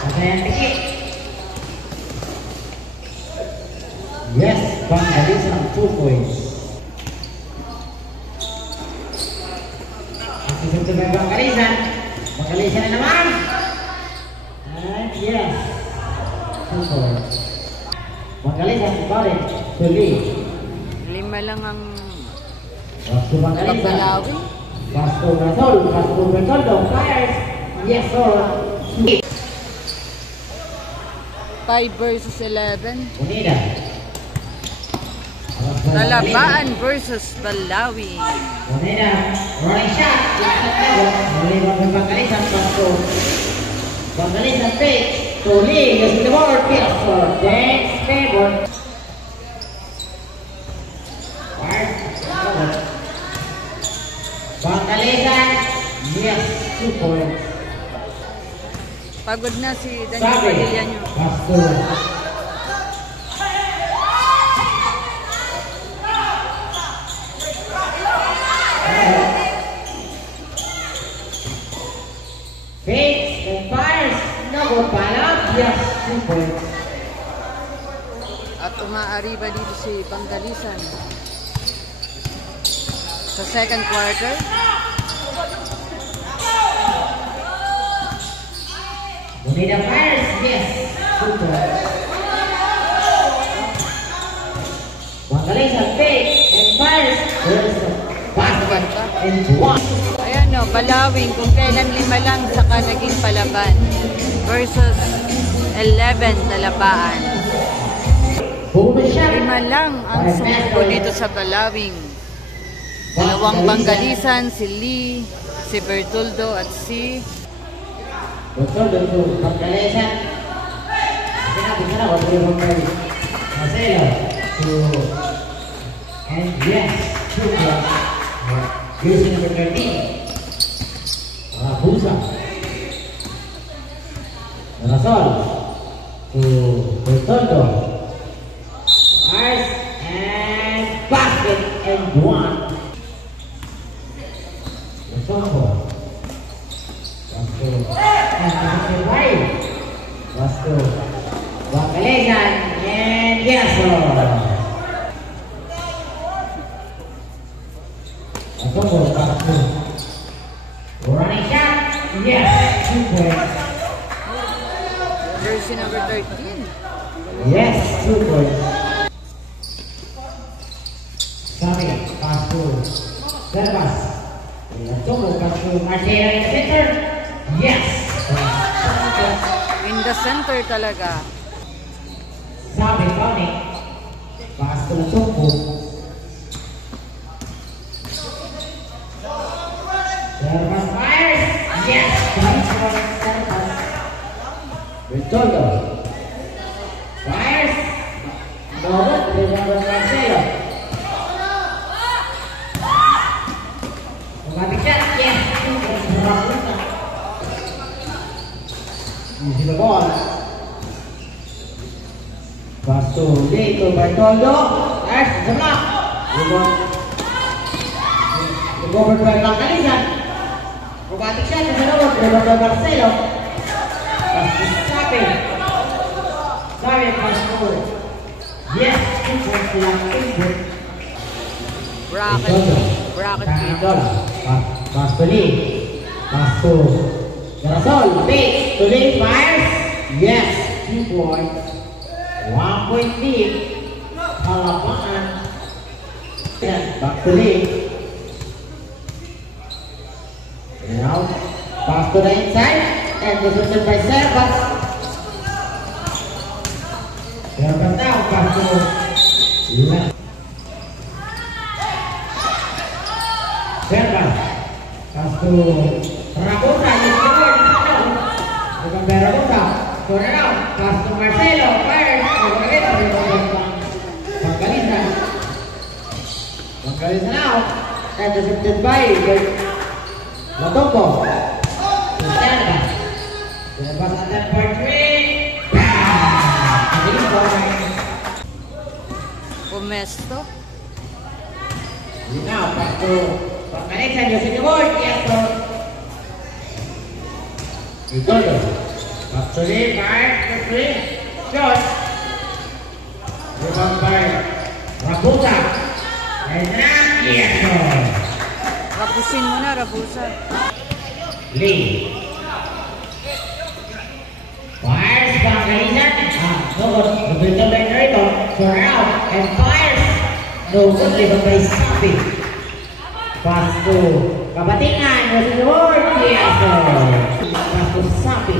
Masayang tikit. Yes, Bangalisan 2 points. Isusunod by Bangalisan. Bangalisan na naman. And yes, 2 points. Bangalisan balik to lead. 5 lang ang Basto Bangalisan. Balawi. Basto Gasol. Basto Bertoldo. Fires. Yes, sir. 5 versus 11. Unida. Talabaan versus Balawi. Unida. Running shot. Muli ng Bangalisan. Basto. Bangalisan fake. Tuli. Using the board. Yes, sir. Thanks, favor. Bangalisan. Yes, 2 points. Pagod na si Daniel Padillanyo. Basto. Fakes and fires. No good pala. Yes, 2 points. At umaariba dito si Bangalisan. Sa second quarter. Unida fires. Yes, 2 points. Bangalisan fakes and fires. There's a basket and 1. Ayan no, Balawing kung kailan 5 lang saka naging palaban. Versus 11 Talabaan. Bonus shot. 5 lang ang sumuko dito sa Balawing. Dalawang Bangalisan, si Lee, si Bertoldo at si Bertoldo to Bangalisan. Sinabi na ako yung Marcelo to and yes, 2 points. Using number 13. Busa. Rasol to Bertoldo. Ice and basket and 1. Rasol. Basto. And Basto right. Basto. Bangalisan and yes, sir. Basto. Running shot. Yes, 2 points. jersey number 13. Yes, 2 points. Sami, Basto. Servas. Tunggu Basto. Marcelo in the center. Yes. In the center talaga. Sami, Tony. Basto tunggu. Servas fires. Yes. Servas. Bertoldo. Fires. Robert dengan Marcelo. Automatic shot. Yes. Using the ball. Basto dito Bertoldo. Fires. Sa block. Recovered by Bangalisan. Automatic shot. Sa loob. Recovered by Marcelo. Basto stopping. Sorry, Basto. Yes, 2 points lang. Bracket dito. Basto Lee. Basto. Garasol. Big. Tuloy. Fires. Yes, 2 points. 1 point lead. Halapan. Back to Lee. Now, Basto na inside. And defended by Servas. Servas now. Basto. Left. Servas. Basto. Rabosa. Bukan Rabosa. Corner out. Basto Marcelo. Fires. Bangalisan. Bangalisan out. And defended by Latombo. Servas. Servas at 10.3. Pumesto. Now, back to Bangalisan using the board. Yes, sir. Bertoldo. Actually, Mark, shot. Rebound by Rabusa. And now, yes, sir. Rabusin mo na, Rabusa. Lee. Fires Bangalisan. No good. Roberto by rebound. For out. And fires. No good. Rebound by Sapi. Pass to Kabatingan. Was in the board. Yes, sir. Pass to Sapi.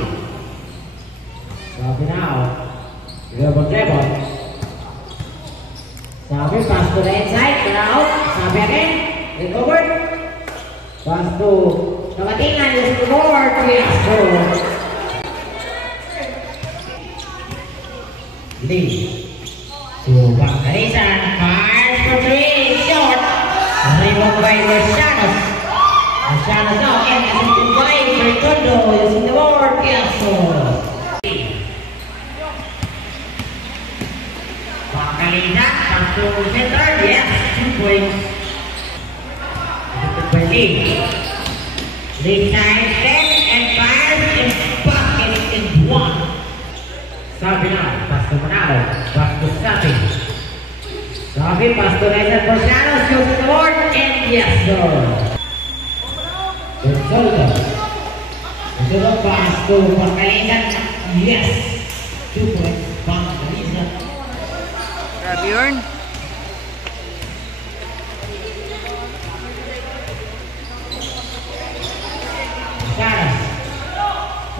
Sapi now. Rebound. Sabi, pass to the inside, now, Sabi again, take over. Pass to Kabatingan, using the board, yes, sir. Lee. To Bangalisan, fires for three, short. Rebound by Marcianos. Marcianos now, and assisted by Bertondo, using the board, yes, sir. Bangalisan, pass to center, yes, 2 points. By Lee. Lee side 10 and fires and bucket in 1. Sabi na, pass to Manalo, pass to Sabi. Sabi, pass to Nathan Marcianos, using the board, and yes, sir. Bertoldo. Bertoldo, pass to Bangalisan, yes, 2 points, Bangalisan. Rabiorn.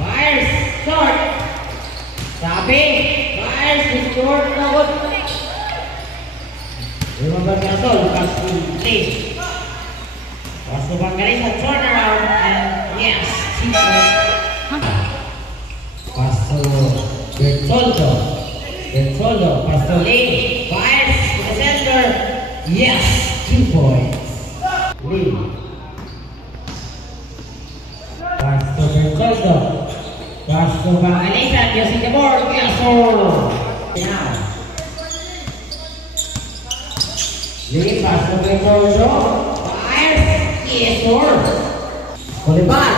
Fires short. Sabi, fires to short, no good. Remember Gasol, pass to Lee. Pass to Bangalisan, turn around, and yes, 2 points. Pass to Bertoldo. Bertoldo, pass to Lee. Fires to the center, yes, 2 points. Lee. Pass to Bertoldo. Pass to Bangalisan, using the board, yes, sir. Now. Lee, pass to Bertoldo. Fires, yes, sir. Kulipan.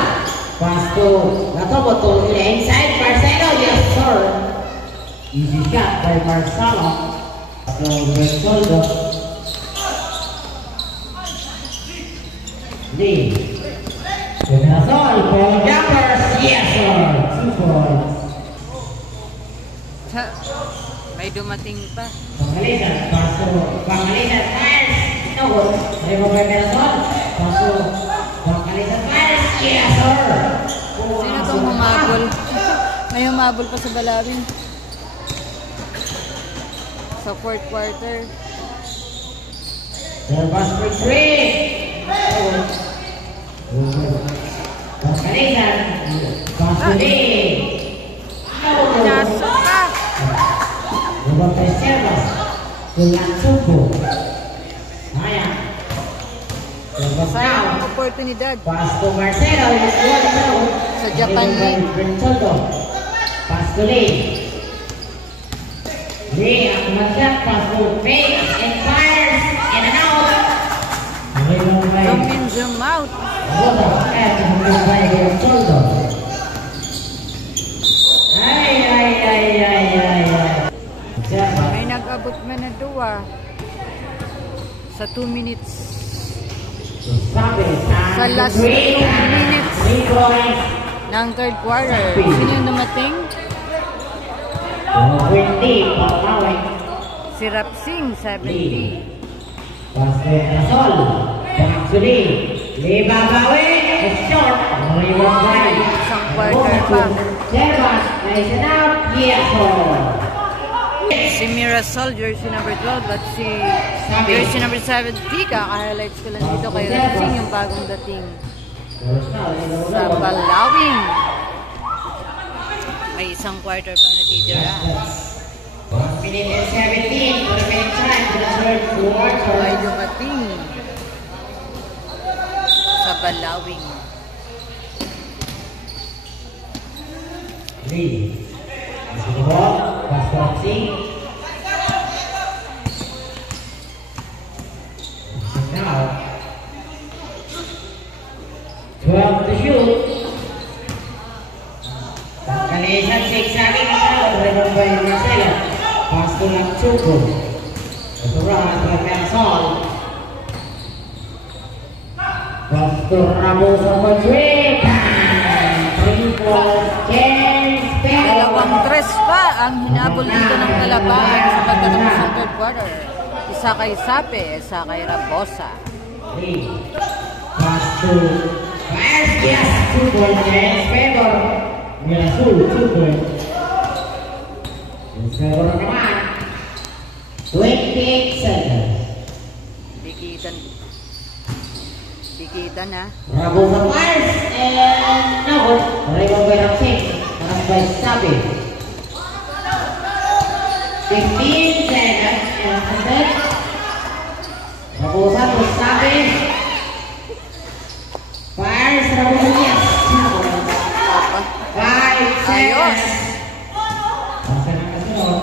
Pass to Latobo to the inside, Marcelo, yes, sir. Easy shot by Marcelo. So Bertoldo. Lee. Gasol, ball jumpers, yes, sir. 2 points. May dumating pa. Bangalisan, pass to Bangalisan, fires. No good. Rebound by Gasol. Pass to Bangalisan, fires, yes, sir. Sino itong humabol? May humabol pa sa Balawin. Sa 4th quarter. They're pass for 3. Bangalisan, pass to Lee. Pinasok pa. Rebound by Servas. Kulansuko. Sayang. Servas Sayang now. ang oportunidad. Pass to Marcelo. Sa Japan League. Bertoldo. Pass to Lee. Lee, ang mag-shot. Pass to Faye. And fires. And an out. Rebound by Zoom in, zoom out. Bodo. And rebound by Bertoldo. Ay. Servas. May nag-abot na na duwa. Sa 2 minutes. Sa last 2 minutes ng 3rd quarter. Sino yung dumating? Si Rapsing, 70. Basket Gasol. Actually, Libabawi is short. Isang quarter pa. Servas, nice and out. Yes, sir. Si Mirasol, jersey number 12, at si jersey number 70, kaka-highlights ko lang dito kay Rapsing, yung bagong dating sa Balawin. May isang quarter pa natitira. 1 minute and 17 for the main time for the 3rd quarter. May dumating sa Balawin. Lee. Ball, pass to Rapsing. Now, 12 to shoot. Bangalisan. saging ito. Driven by Marcelo. Pass to Lapchuco. Ito run by Merasol. Pass to Rabosa for 3. 3-4 James Pedro. Dalawang tres pa ang hinabol dito ng Talabaan sa pagkatapos ng third quarter. Isa kay Sape, isa kay Rabosa. Pass to Fires. Yes, 2-4 James Pedro. Mirasul, 2-4. James Pedro naman. 28 seconds. Dikitan ha. Rabosa Fires and no. Rebound by Ramsey. Pass by Sabi. 15 seconds and then Rabosa to Sabi. Fires, Rabosa, yes. 5 Ayos. seconds. Pasa na kasunod.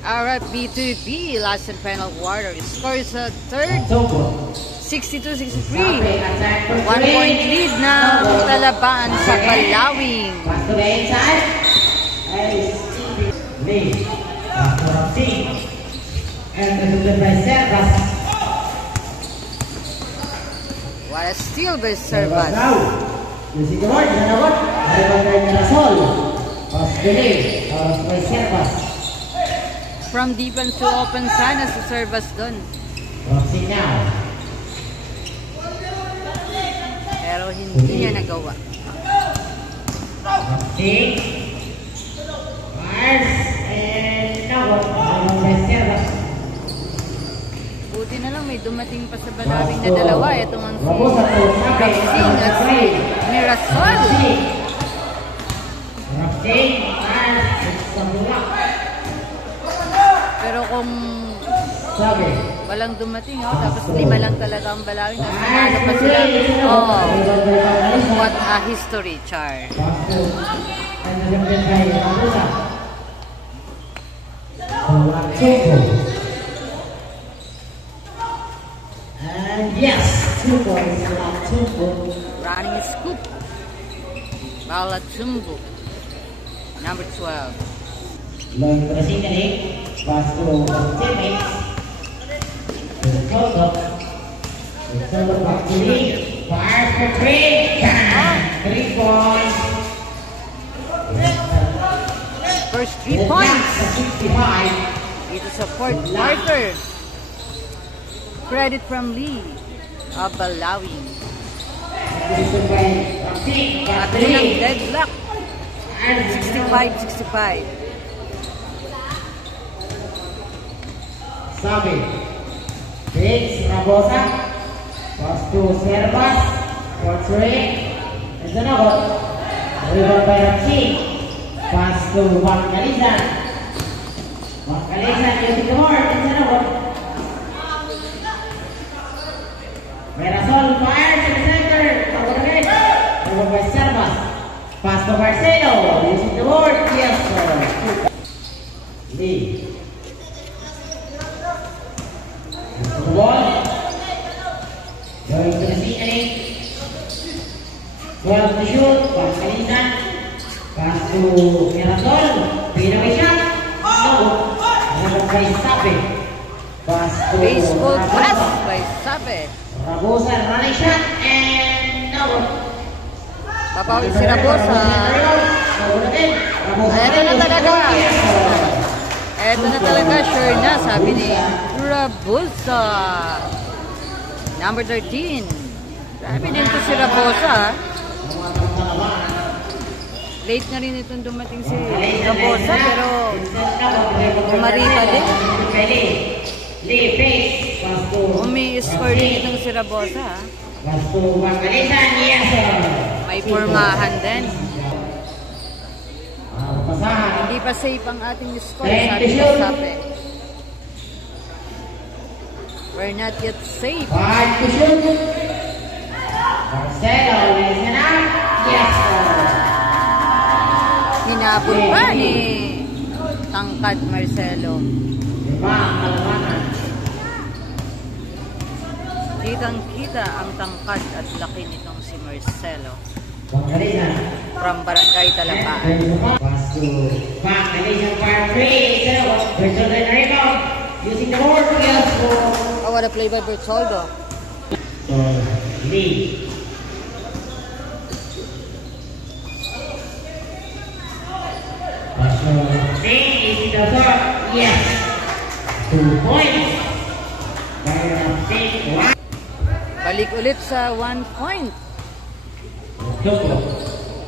Alright, B2B, last and final quarter. Score is a third, Toko. 62-63. 1-point lead ng Talabaan sa Balawing. Pass to the inside. Lee. Pass to Ramsey. And the by Servas. What a steal by Servas. Now. Using the word, nanawat. Rebound by Mirasol. Pass to Lee. Pass by Servas. From defense to open sana sa Servas doon. Ramsey now. Pero hindi niya nagawa. Ramsey. Mars. And nawat. Rebound by Servas. Buti na lang may dumating pa sa Balawing na dalawa. Itong ang si Ramsing at si Mirasol. Ramsey. Mars. Sa bulak. Pero kung Sabi. walang dumating, tapos 5 lang talaga ang Balawing, tapos nanalo pa sila. Oh, what a history, Char. And yes, 2 points. Running a scoop. Balatumbo. Number 12. Long pressing the leg. Pass to teammates. Close up. Server back to Lee. Fire for 3. 3 points. First 3 points. 65. Dito sa fourth quarter. Credit from Lee of Balawing. At yun ang deadlock. 65-65. Sabi. Biggs, Rabosa. Pass to Servas. For 3. And then out. Rebound by Ramsey. Pass to Bangkalizan. Bangkalizan using the board. And then out. Mirasol fires in the center. Over again. Rebound by Servas. Pass to Marcelo. Using the board. Yes, sir. Lee. Ball. Going to the ceiling. 12 to shoot. Bangkalizan. Pass to Mirasol. Pinaway shot. No. Rebound by Sape. Pass to Baseball pass Rabosa. by Sape. Rabosa running shot and no. Papawi si Rabosa. Eto na talaga. Eto na talaga, sure na, sabi ni Rabosa. Number 13. Sabi din to si Rabosa. Late na rin itong dumating si Rabosa, pero umarita din. Umi-score din itong si Rabosa. May formahan din. Hindi pa safe ang ating score, sabi ni Sape. We're not yet safe. Hinabol pa ni Tangkad Marcelo. Kitang-kita ang tangkad at laki nitong si Marcelo Bangalisan. from Barangay Talabaan. Pass to Bangalisan part 3. Bertoldo in the rebound. Using the board. Yes. Oh, what a play by Bertoldo. So, Lee. Pass to Lee. Easy to throw. Yes. 2 points. Balik ulit sa 1 point. Joko.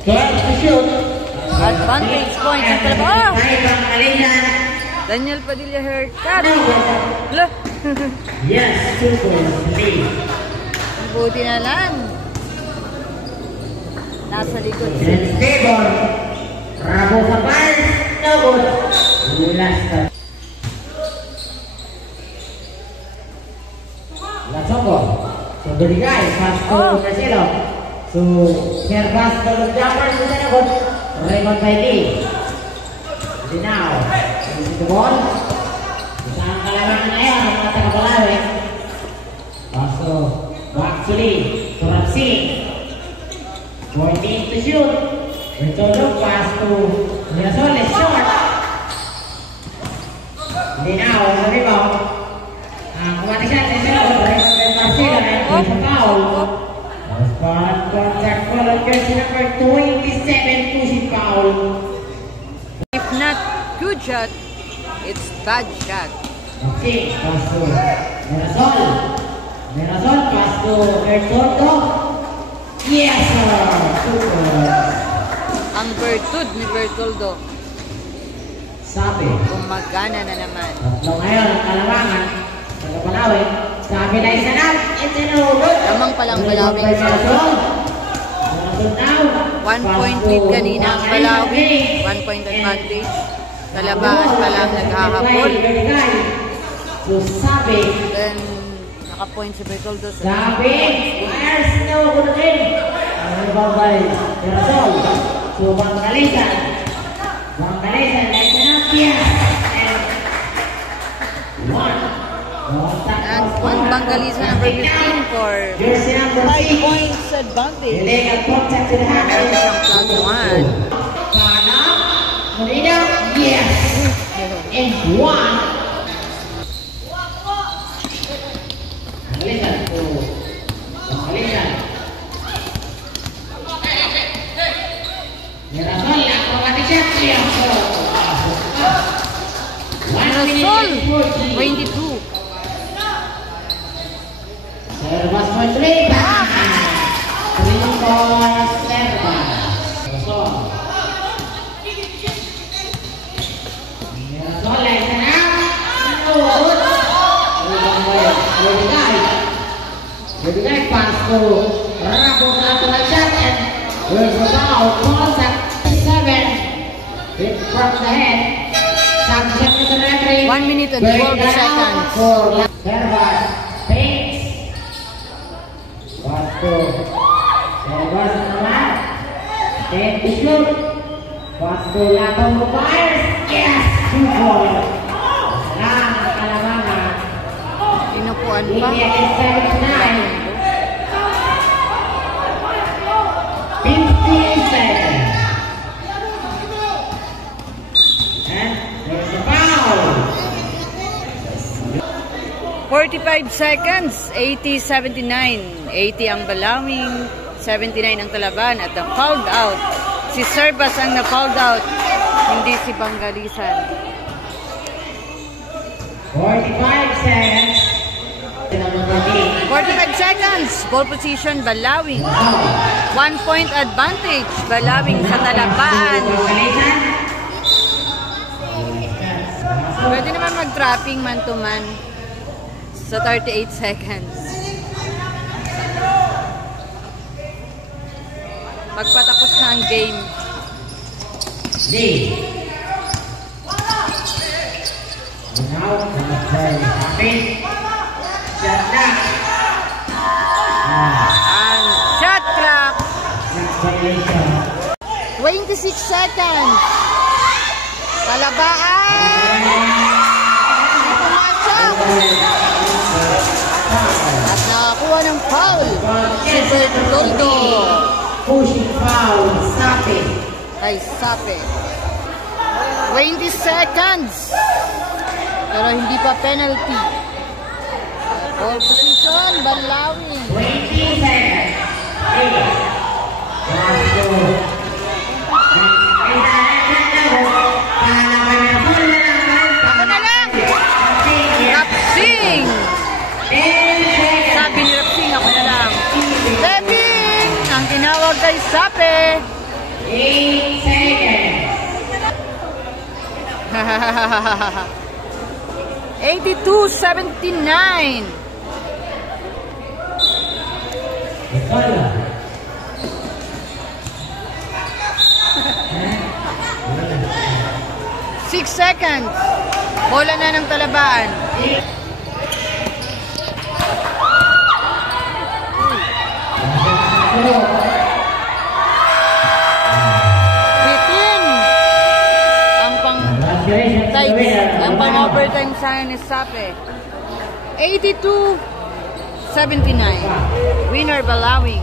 12 to shoot. Advantage point ang Talabaan. Ay, Bangalisan. Daniel Padilla haircut. Hala. Yes, 2 points. Lee. Buti na lang. Nasa likod si Then stable. Rabo sa pass. No good. Last touch. Lasoko. So, Doligay. Pass to Marcelo. So, here pass to the jumper. So, sana good. Raymond by Lee. Now, using the ball. Isang kalamangan ngayon. Ang mga taga-Balawi. Pass to back to Lee. To Ramsey. Pointing to shoot. Bertoldo pass to Mirasol. Short. Now, the rebound. Kumati siya. Marcelo na sa foul. Spot contact foul. Jersey number 27 pushing foul. if not good shot, it's bad shot. Okay, pass to Mirasol. Mirasol pass to Bertoldo. Yes, sir. Super. Ang virtud ni Bertoldo, Sabi. gumagana na naman. Tatlo ngayon ang kalamangan. Palawi. Sabi na isa na. It's in over. Lamang palang Balawing sa Mirasol now. 1 point lead kanina ang Balawing. 1 point advantage. Talabaan pa lang naghahabol. So, Sabi. Then, naka-point si Bertoldo sa Sabi. Where's no good again? Ang babay. Mirasol. So, Bangalisan. Bangalisan. Next na. Yes. And 1. And 1 Bangalisan number 15 for Jersey number 5 6. points advantage. Illegal contact to the hand. Meron siyang plus 1. Kana. Marina. Yes. And 1. Bangalisan. So, Bangalisan. Mirasol. Ako matisya. Yes. Mirasol, 22. Servas for 3. 3 for Servas. Mirasol. Mirasol. Isa na. Doligay pass to Rabo sa atulang shot and there's a foul. Contact 7. Hit from the head. Sanction to the referee. 1 minute and 12 seconds. For Servas. Paints. Pass to Servas naman. 10 to shoot. Pass to Latong fires. Yes! 2 points. Lang ang kalamangan. Tinupuan pa. India is 7-9. 15 seconds. And there's a foul. 45 seconds, 80-79. 80 ang Balawing, 79 ang Talabaan at ang fouled out. Si Servas ang na-fouled out, hindi si Bangalisan. 45 seconds. 45 seconds, ball position Balawing. 1 point advantage, Balawing sa Talabaan. Pwede naman mag-trapping man to man sa 38 seconds. Pagpatapos na ang game. Lee. Now, happy. Shot na. Ang shot clock. Next violation. 26 seconds. Talabaan. Pumasok. At nakakuha ng foul si Bertoldo. Pushing foul, Sapi. Kay Sape. 20 seconds. Pero hindi pa penalty. Ball position, Balawin. 20 seconds. Hey. Ako na lang. Rapsing. Sabi ni Rapsing, ako na lang. Devin, ang tinawag kay Sape. 8 seconds. 82-79. Nicole. 6 seconds. Bola na ng Talabaan. Ang pang ang pang overtime sa ni Sape. 82-79. Winner Balawing.